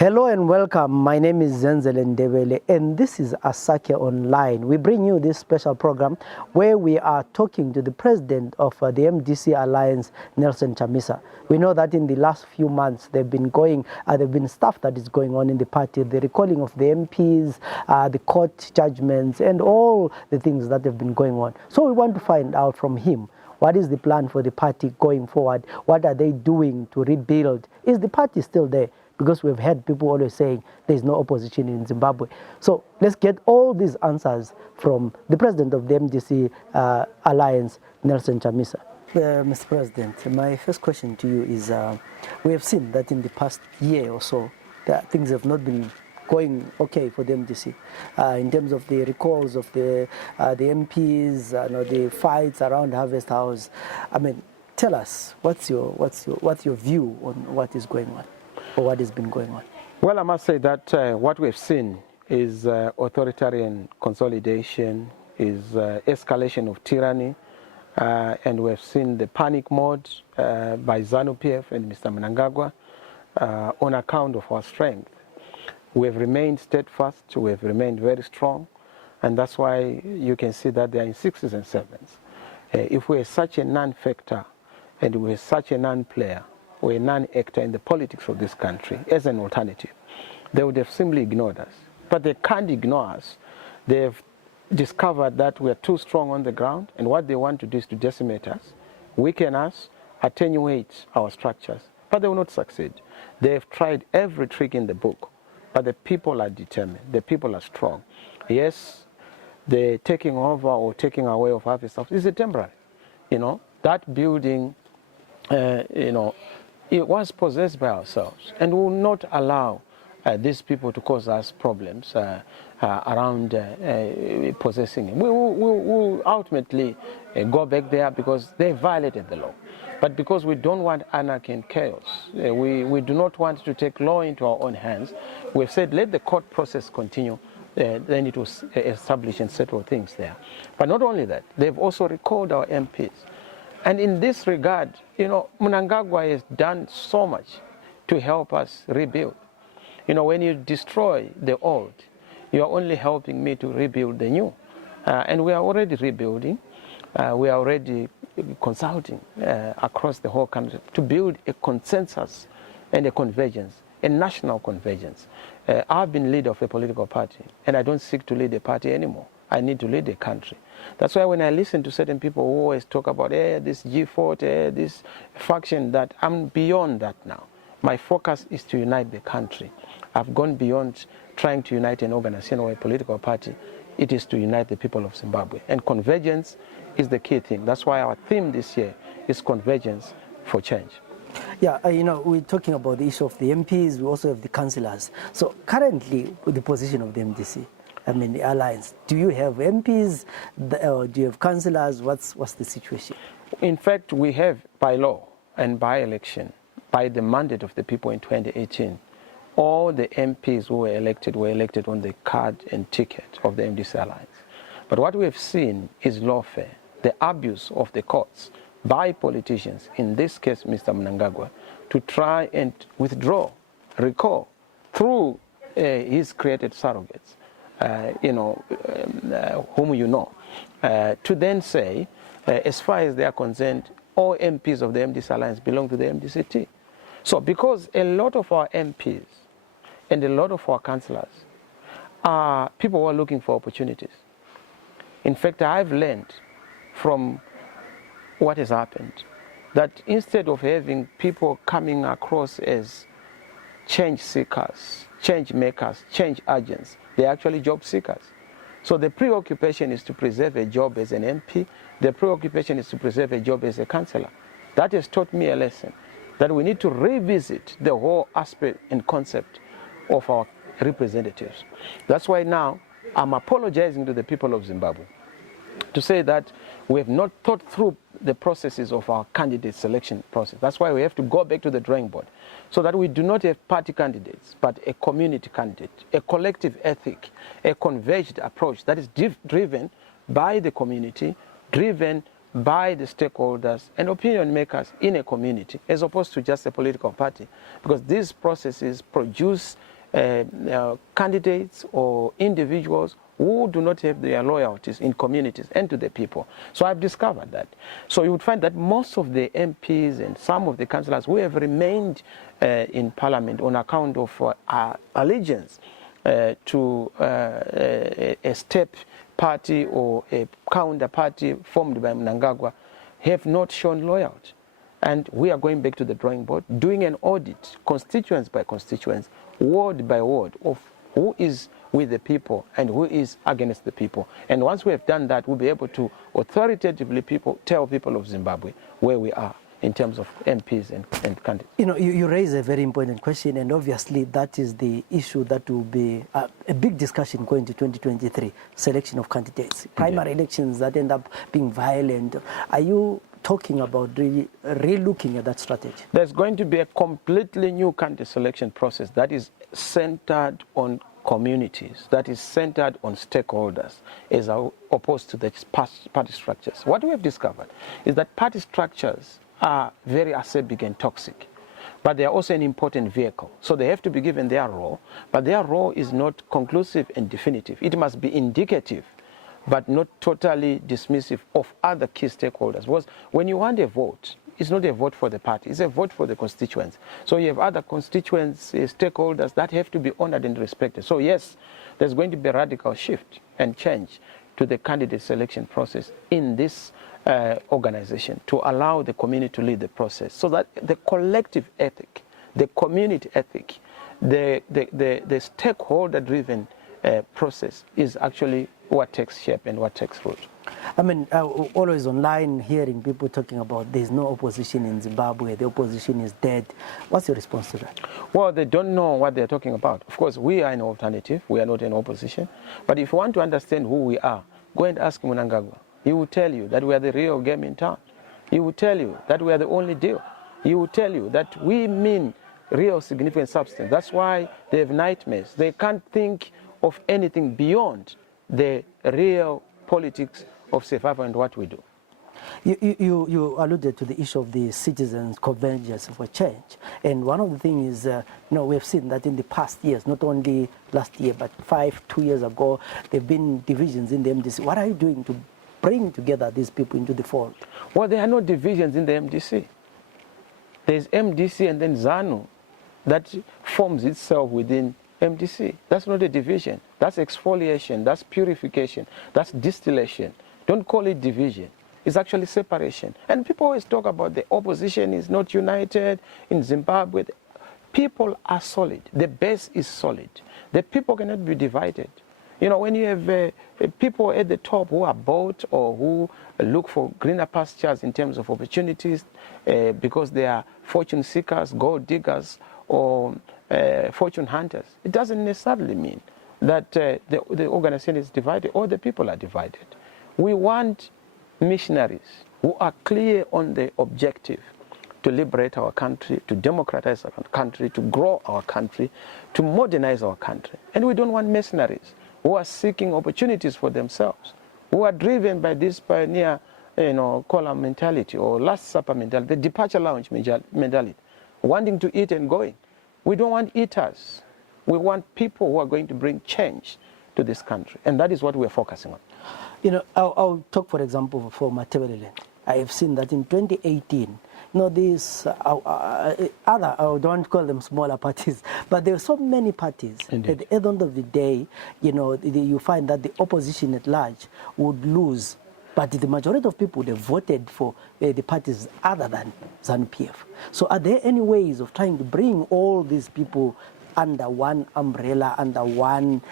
Hello and welcome. My name is Zenzele Ndebele and this is Asake Online. We bring you this special program where we are talking to the president of the MDC-Alliance, Nelson Chamisa. We know that in the last few months there have been stuff that is going on in the party, the recalling of the MPs, the court judgments and all the things that have been going on. So we want to find out from him, what is the plan for the party going forward? What are they doing to rebuild? Is the party still there? Because we've heard people always saying there's no opposition in Zimbabwe. So let's get all these answers from the president of the MDC Alliance, Nelson Chamisa. Mr. President, my first question to you is, we have seen that in the past year or so, that things have not been going okay for the MDC in terms of the recalls of the MPs, the fights around Harvest House. I mean, tell us what's your view on what is going on, or what has been going on? Well, I must say that what we've seen is authoritarian consolidation, is escalation of tyranny, and we've seen the panic mode by ZANU-PF and Mr. Mnangagwa on account of our strength. We have remained steadfast, we have remained very strong, and that's why you can see that they are in sixes and sevens. If we're such a non-factor and we're such a non-player, or a non-actor in the politics of this country as an alternative, they would have simply ignored us. But they can't ignore us. They've discovered that we are too strong on the ground, and what they want to do is to decimate us, weaken us, attenuate our structures. But they will not succeed. They've tried every trick in the book, but the people are determined. The people are strong. Yes, the taking over or taking away of Harvest House is temporary. That building, it was possessed by ourselves, and we will not allow these people to cause us problems around possessing it. We will ultimately go back there because they violated the law. But because we don't want anarchy and chaos, we do not want to take law into our own hands, we've said let the court process continue, then it will establish and settle things there. But not only that, they've also recalled our MPs. And in this regard, Mnangagwa has done so much to help us rebuild. When you destroy the old, you are only helping me to rebuild the new. And we are already rebuilding. We are already consulting across the whole country to build a consensus and a convergence, a national convergence. I've been leader of a political party, and I don't seek to lead a party anymore. I need to lead a country. That's why when I listen to certain people who always talk about this G4, this faction, that I'm beyond that now. My focus is to unite the country. I've gone beyond trying to unite an organization or a political party. It is to unite the people of Zimbabwe. And convergence is the key thing. That's why our theme this year is convergence for change. Yeah, we're talking about the issue of the MPs. We also have the councillors. So currently, the position of the MDC, the alliance, do you have MPs? Do you have councillors? What's the situation? In fact, we have by law and by election, by the mandate of the people in 2018, all the MPs who were elected on the card and ticket of the MDC-Alliance. But what we have seen is lawfare, the abuse of the courts by politicians, in this case Mr. Mnangagwa, to try and withdraw, recall, through his created surrogates, whom to then say, as far as they are concerned, all MPs of the MDC-Alliance belong to the MDC-T. So because a lot of our MPs and a lot of our councillors are people who are looking for opportunities. In fact, I've learned from what has happened that instead of having people coming across as change seekers, change makers, change agents, they're actually job seekers. So the preoccupation is to preserve a job as an MP. The preoccupation is to preserve a job as a councillor. That has taught me a lesson, that we need to revisit the whole aspect and concept of our representatives. That's why now I'm apologizing to the people of Zimbabwe to say that we have not thought through the processes of our candidate selection process. That's why we have to go back to the drawing board, so that we do not have party candidates, but a community candidate, a collective ethic, a converged approach that is driven by the community, driven by the stakeholders and opinion makers in a community, as opposed to just a political party, because these processes produce candidates or individuals who do not have their loyalties in communities and to the people. So I've discovered that. So you would find that most of the MPs and some of the councillors who have remained in Parliament on account of allegiance to a step party or a counter party formed by Mnangagwa have not shown loyalty. And we are going back to the drawing board, doing an audit, constituents by constituents, ward by ward, of who is with the people and who is against the people. And once we have done that, we'll be able to authoritatively tell people of Zimbabwe where we are in terms of MPs and candidates. You know, you raise a very important question, and obviously that is the issue that will be a big discussion going to 2023, selection of candidates. Primary elections that end up being violent. Are you talking about re-looking at that strategy? There's going to be a completely new candidate selection process that is centered on communities, that is centered on stakeholders, as opposed to the party structures. What we have discovered is that party structures are very acerbic and toxic, but they are also an important vehicle. So they have to be given their role, but their role is not conclusive and definitive. It must be indicative, but not totally dismissive of other key stakeholders. Because when you want a vote, it's not a vote for the party, it's a vote for the constituents. So you have other constituents, stakeholders that have to be honored and respected. So yes, there's going to be a radical shift and change to the candidate selection process in this organization to allow the community to lead the process, so that the collective ethic, the community ethic, the stakeholder-driven process is actually what takes shape and what takes root. I mean, always online hearing people talking about there's no opposition in Zimbabwe, the opposition is dead. What's your response to that? Well, they don't know what they're talking about. Of course, we are an alternative. We are not an opposition. But if you want to understand who we are, go and ask Mnangagwa. He will tell you that we are the real game in town. He will tell you that we are the only deal. He will tell you that we mean real significant substance. That's why they have nightmares. They can't think of anything beyond the real politics of survival and what we do. You alluded to the issue of the citizens' convergence for change. And one of the things is, we have seen that in the past years, not only last year, but 2 years ago, there have been divisions in the MDC. What are you doing to bring together these people into the fold? Well, there are no divisions in the MDC. There's MDC and then ZANU that forms itself within MDC. That's not a division. That's exfoliation, that's purification, that's distillation. Don't call it division. It's actually separation. And people always talk about the opposition is not united in Zimbabwe. People are solid. The base is solid. The people cannot be divided. When you have people at the top who are bought or who look for greener pastures in terms of opportunities because they are fortune seekers, gold diggers, or fortune hunters, it doesn't necessarily mean that the organization is divided or the people are divided. We want missionaries who are clear on the objective to liberate our country, to democratize our country, to grow our country, to modernize our country. And we don't want mercenaries who are seeking opportunities for themselves, who are driven by this pioneer column mentality or last supper mentality, the departure lounge mentality, wanting to eat and going. We don't want eaters. We want people who are going to bring change to this country. And that is what we're focusing on. I'll talk, for example, for Matebeleland. I have seen that in 2018, these I don't want to call them smaller parties, but there are so many parties. Indeed. At the end of the day, you find that the opposition at large would lose, but the majority of people, they voted for the parties other than ZANU-PF. So are there any ways of trying to bring all these people under one umbrella, under one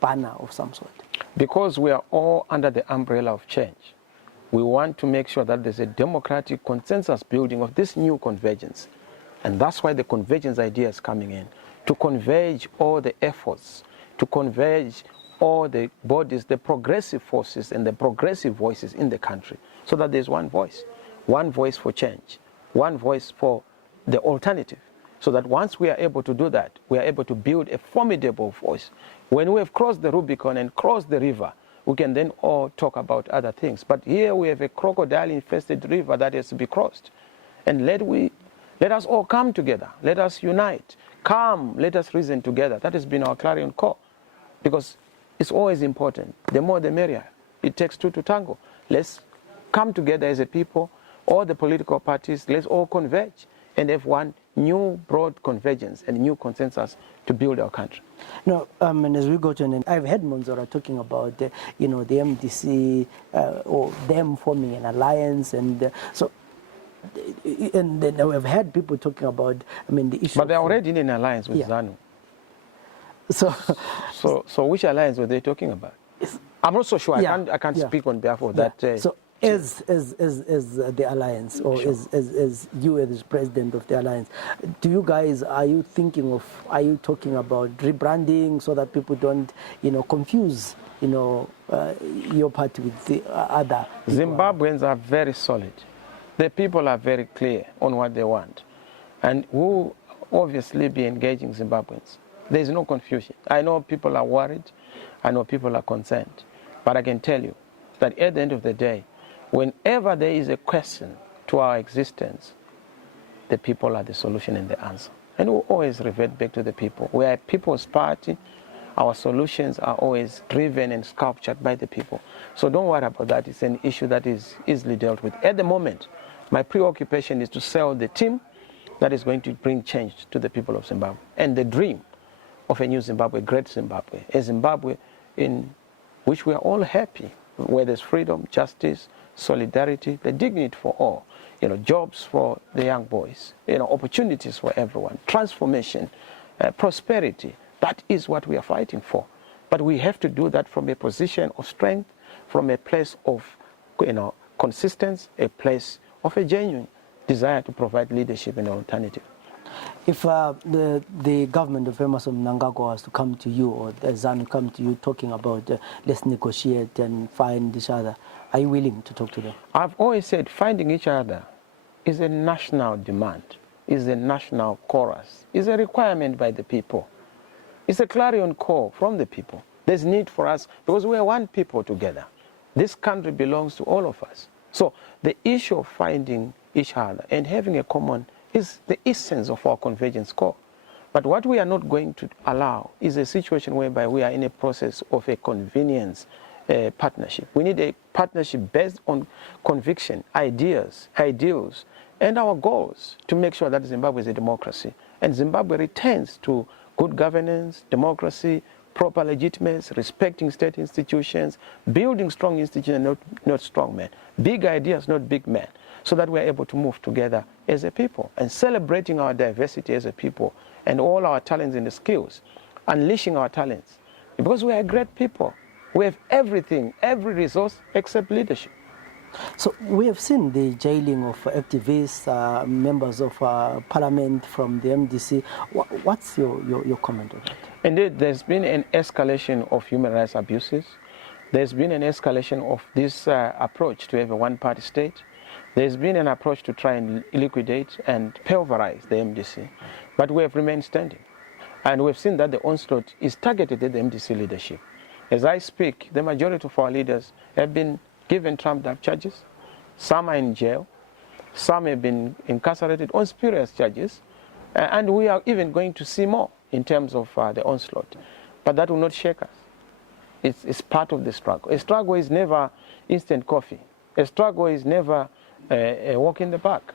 banner of some sort? Because we are all under the umbrella of change. We want to make sure that there's a democratic consensus building of this new convergence. And that's why the convergence idea is coming in, to converge all the efforts, to converge all the bodies, the progressive forces and the progressive voices in the country, so that there's one voice for change, one voice for the alternative. So that once we are able to do that, we are able to build a formidable voice. When we have crossed the Rubicon and crossed the river, we can then all talk about other things. But here we have a crocodile-infested river that has to be crossed. And let us all come together. Let us unite. Come, let us reason together. That has been our clarion call. Because it's always important. The more the merrier. It takes two to tango. Let's come together as a people, all the political parties, let's all converge and have one new broad convergence and new consensus to build our country. No, and as we go to an end, I've heard Monzora talking about, the MDC or them forming an alliance, and and then I've had people talking about, the issue. But they're already in an alliance with ZANU. So which alliance were they talking about? I'm not so sure. I can't speak on behalf of that. So as the alliance, or as you as president of the alliance, are you talking about rebranding so that people don't, confuse, your party with the other? Zimbabweans are very solid. The people are very clear on what they want. And we'll obviously be engaging Zimbabweans. There's no confusion. I know people are worried. I know people are concerned. But I can tell you that at the end of the day, whenever there is a question to our existence, the people are the solution and the answer. And we'll always revert back to the people. We are a people's party. Our solutions are always driven and sculptured by the people. So don't worry about that. It's an issue that is easily dealt with. At the moment, my preoccupation is to sell the team that is going to bring change to the people of Zimbabwe. And the dream of a new Zimbabwe, great Zimbabwe, a Zimbabwe in which we are all happy, where there's freedom, justice, solidarity, the dignity for all, jobs for the young boys, opportunities for everyone, transformation, prosperity. That is what we are fighting for. But we have to do that from a position of strength, from a place of, consistency, a place of a genuine desire to provide leadership and alternative. If the government of Emmerson Mnangagwa was to come to you, or the ZANU come to you talking about let's negotiate and find each other, are you willing to talk to them? I've always said finding each other is a national demand, is a national chorus, is a requirement by the people. It's a clarion call from the people. There's need for us, because we are one people together. This country belongs to all of us. So the issue of finding each other and having a common is the essence of our convergence core. But what we are not going to allow is a situation whereby we are in a process of a convenience partnership. We need a partnership based on conviction, ideas, ideals, and our goals to make sure that Zimbabwe is a democracy. And Zimbabwe returns to good governance, democracy, proper legitimacy, respecting state institutions, building strong institutions, not strong men, big ideas, not big men, so that we're able to move together as a people and celebrating our diversity as a people and all our talents and the skills, unleashing our talents. Because we are a great people. We have everything, every resource except leadership. So we have seen the jailing of activists, members of parliament from the MDC. What's your comment on that? Indeed, there's been an escalation of human rights abuses. There's been an escalation of this approach to have a one-party state. There's been an approach to try and liquidate and pulverize the MDC. But we have remained standing. And we've seen that the onslaught is targeted at the MDC leadership. As I speak, the majority of our leaders have been given trumped-up charges. Some are in jail. Some have been incarcerated on spurious charges. And we are even going to see more in terms of the onslaught. But that will not shake us. It's part of the struggle. A struggle is never instant coffee. A struggle is never a walk in the park.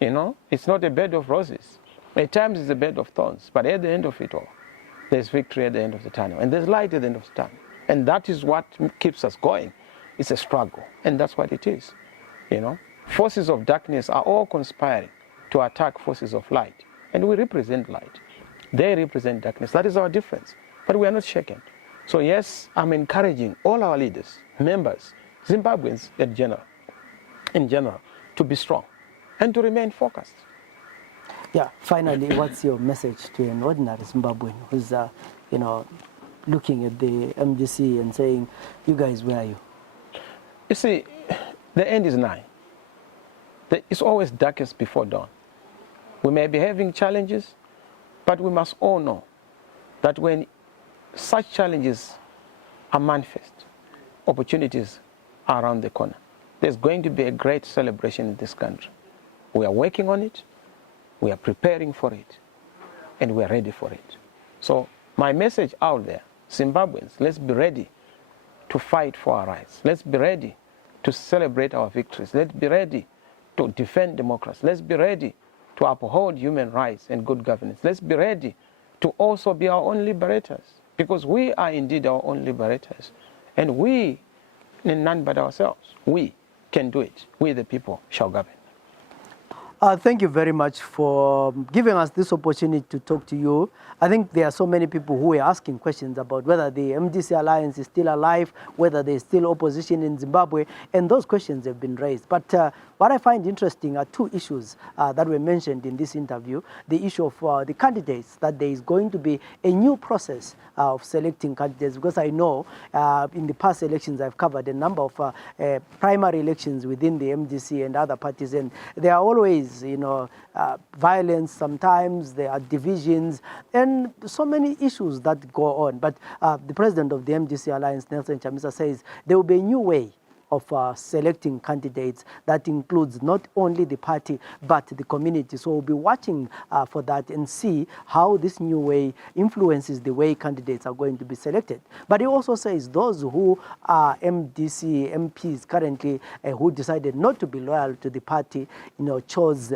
It's not a bed of roses. At times it's a bed of thorns. But at the end of it all, there's victory at the end of the tunnel. And there's light at the end of the tunnel. And that is what keeps us going. It's a struggle. And that's what it is. Forces of darkness are all conspiring to attack forces of light. And we represent light. They represent darkness. That is our difference. But we are not shaken. So yes, I'm encouraging all our leaders, members, Zimbabweans in general, to be strong and to remain focused. Yeah, finally, what's your message to an ordinary Zimbabwean who's, looking at the MDC and saying, you guys, where are you? You see, the end is nigh. It's always darkest before dawn. We may be having challenges, but we must all know that when such challenges are manifest, opportunities are around the corner. There's going to be a great celebration in this country. We are working on it, we are preparing for it, and we are ready for it. So my message out there, Zimbabweans, let's be ready to fight for our rights. Let's be ready to celebrate our victories. Let's be ready to defend democracy. Let's be ready to uphold human rights and good governance. Let's be ready to also be our own liberators, because we are indeed our own liberators. And we, none but ourselves, we can do it. We the people shall govern. Thank you very much for giving us this opportunity to talk to you. I think there are so many people who are asking questions about whether the MDC-Alliance is still alive, whether there is still opposition in Zimbabwe, and those questions have been raised. But what I find interesting are two issues that were mentioned in this interview. The issue of the candidates, that there is going to be a new process of selecting candidates, because I know in the past elections I've covered a number of primary elections within the MDC and other parties, and there are always violence, sometimes there are divisions, and so many issues that go on. But the president of the MDC-Alliance, Nelson Chamisa, says there will be a new way of selecting candidates that includes not only the party but the community. So we'll be watching for that and see how this new way influences the way candidates are going to be selected. But he also says those who are MDC MPs currently who decided not to be loyal to the party, chose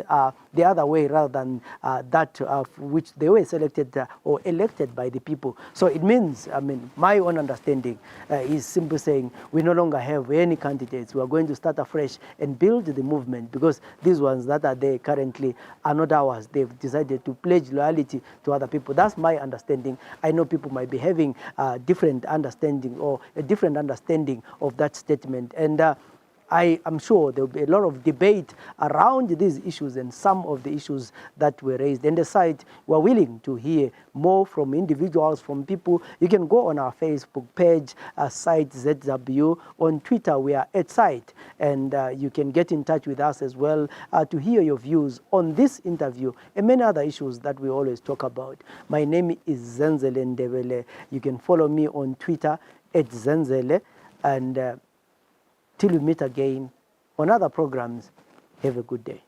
the other way rather than that which they were selected or elected by the people. So it means, my own understanding is simply saying we no longer have any candidates. We are going to start afresh and build the movement, because these ones that are there currently are not ours. They've decided to pledge loyalty to other people. That's my understanding. I know people might be having different understanding or a different understanding of that statement. And I am sure there will be a lot of debate around these issues and some of the issues that were raised. And the site, we're willing to hear more from individuals, from people. You can go on our Facebook page, site ZW. On Twitter, we are at site. And you can get in touch with us as well to hear your views on this interview and many other issues that we always talk about. My name is Zenzele Ndebele. You can follow me on Twitter at Zenzele. And till we meet again on other programs, have a good day.